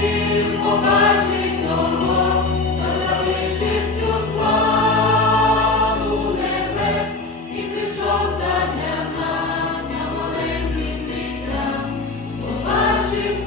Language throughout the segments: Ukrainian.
Побачить того, завивши всю славу, небес і пришов задля нас, на молитві дитя, побачив.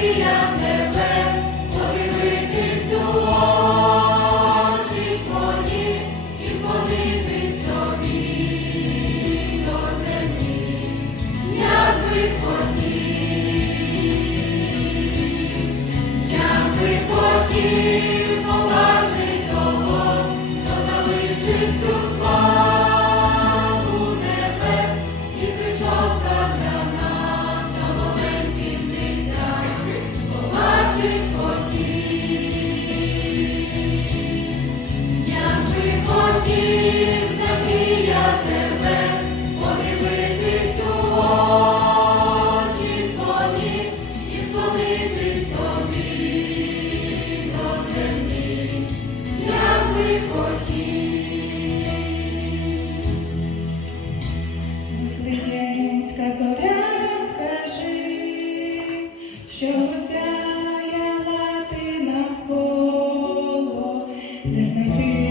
Я в тебе подивитися і подивитись тобі до землі, я хотів, того, залишив. Потім кликня війська зоря розкажи, що всяя латина в поло, де